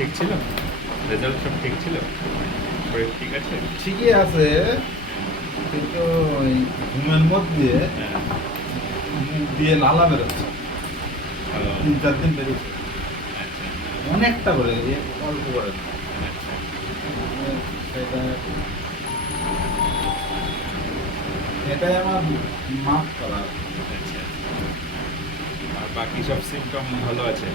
ঠিক ছিল? রেজাল্ট সব ঠিক ছিল? শরীর ঠিক আছে? ঠিকই আছে, কিন্তু ওই ঘুমের মধ্যে হ্যাঁ। মুখ দিয়ে লালা বেরোচ্ছে। ও, 3-4 দিন বেরোচ্ছে, আচ্ছা, অনেকটা করে, অল্প করে না। আচ্ছা। সেটা এটাই আমার মাফ করা। আচ্ছা। আর বাকি সব সিমটম ভালো আছে?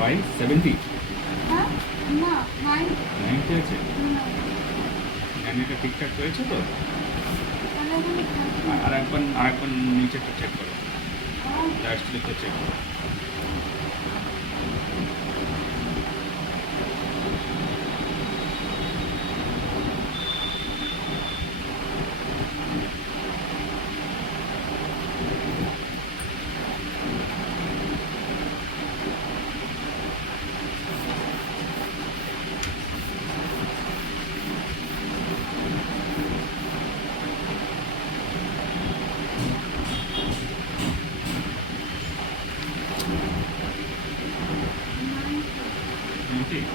ভাই 70 90 আছে? জার্নিটা ঠিকঠাক হয়েছে তো? আর একবার নিচেটা চেক করো, লাস্ট স্লিপটা চেক করো। ঠিক।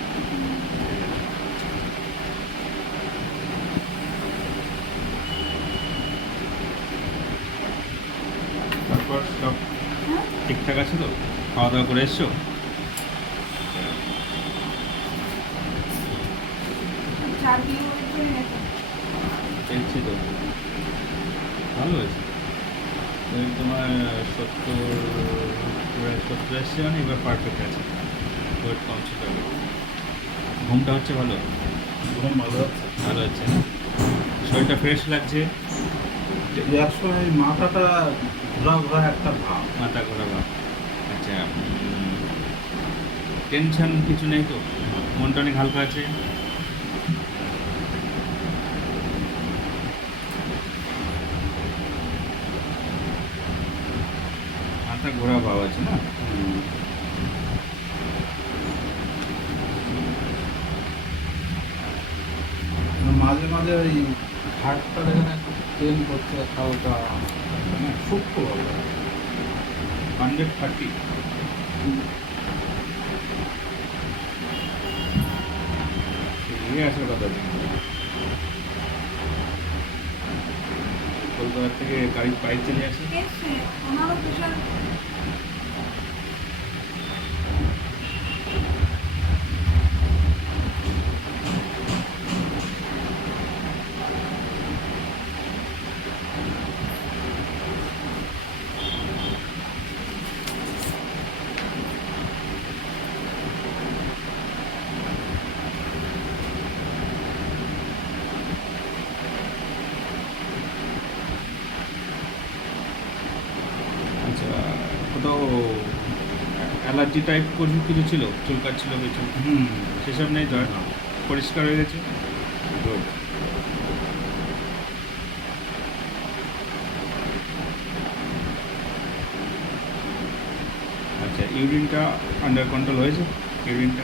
তারপর সব ঠিকঠাক আছে তো? খাওয়া দাওয়া করে এসছো? পেয়েছি তো, ভালো হয়েছে। ওই তোমার 70 এসছে, মানে এবার পারফেক্ট আছে। ওয়েট কম ছিল আগে। ঘুমটা হচ্ছে ভালো? ঘুম ভালো হচ্ছে। ভালো হচ্ছে না? শরীরটা ফ্রেশ লাগছে? একসময় মাথাটা ঘোরা ঘোরা একটা ভাব। মাথা ঘোরা ভাব? আচ্ছা। টেনশন কিছু নেই তো? মনটা অনেক হালকা আছে? মাথা ঘোরা ভাব আছে না? মাঝে মাঝে ওই হাড়টার এখানে পেন করছে হালকা, মানে সূক্ষ্ম ভাবে। 130? আসার কথা ছিল। কলকাতা থেকে গাড়ি পাই চলে আসে। আচ্ছা, কোথাও অ্যালার্জি টাইপ কিছু ছিল? চুলকাচ্ছিল কিছু? সেসব নেই তো আর? পরিষ্কার হয়ে গেছে? Good. আচ্ছা, ইউরিনটা আন্ডার কন্ট্রোল হয়েছে? ইউরিনটা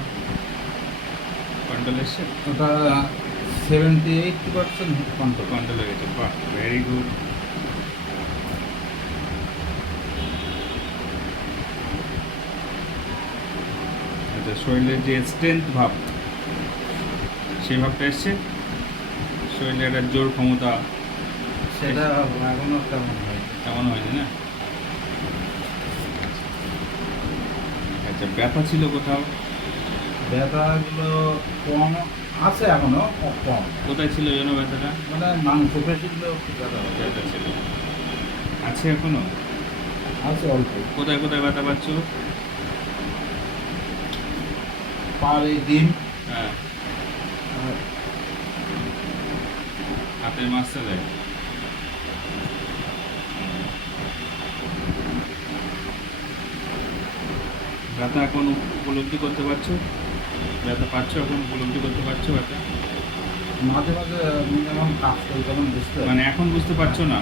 কন্ট্রোল এসছে? ওটা 78% কন্ট্রোল। কন্ট্রোল হয়ে গেছে, বাহ, ভেরি গুড। আচ্ছা, শরীরের যে স্ট্রেংথ ভাব, সেই ভাবটা এসছে? শরীরের একটা জোর ক্ষমতা সেটা এখনো তেমন হয়। তেমন হয়নি না? আচ্ছা, ব্যথা ছিল কোথাও? ব্যথাগুলো কম আছে এখনো কম। কোথায় ছিল যেন ব্যথাটা? মানে মাংস পেশিগুলো ব্যথা করে। ব্যথা ছিল, আছে এখনো? আছে অল্প। কোথায় কোথায় ব্যথা পাচ্ছ? পাড়ে ডিম হ্যাঁ, আর হাতের মাছটা দেয়। ব্যথা এখন উপলব্ধি করতে পারছো? ব্যথা পাচ্ছ এখন, উপলব্ধি করতে পারছো ব্যথা? মাঝে মাঝে আমি যখন কাজ করি তখন বুঝতে পারি। মানে এখন বুঝতে পারছো না?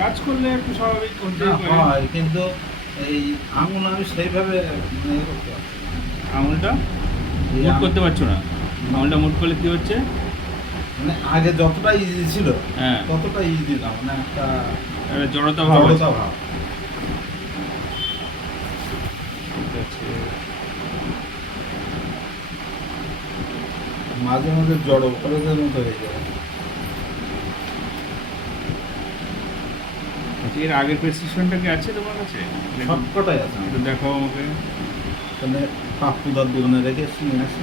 কাজ করলে একটু স্বাভাবিক হতেই না, পারে। হয় কিন্তু এই আঙুল আমি সেইভাবে মানে ইয়ে করতে পারছি না। আঙুলটা এই মুট করতে পারছো না? আঙুলটা মুট করলে কি হচ্ছে? মানে আগে যতটা ইজি ছিল হ্যাঁ, ততটা ইজি না, মানে একটা একটা জড়তা ভাব আছে। জড়তা ভাব। ঠিক আছে। মাঝে মাঝে জড়ো কলেজের মতো হয়ে যায়। আচ্ছা, এর আগের প্রেসক্রিপশনটা কি আছে তোমার কাছে? সবকটাই আছে একটু দেখাও আমাকে। তাহলে পাপ্পুদার দোকানে রেখে নিয়ে আসি।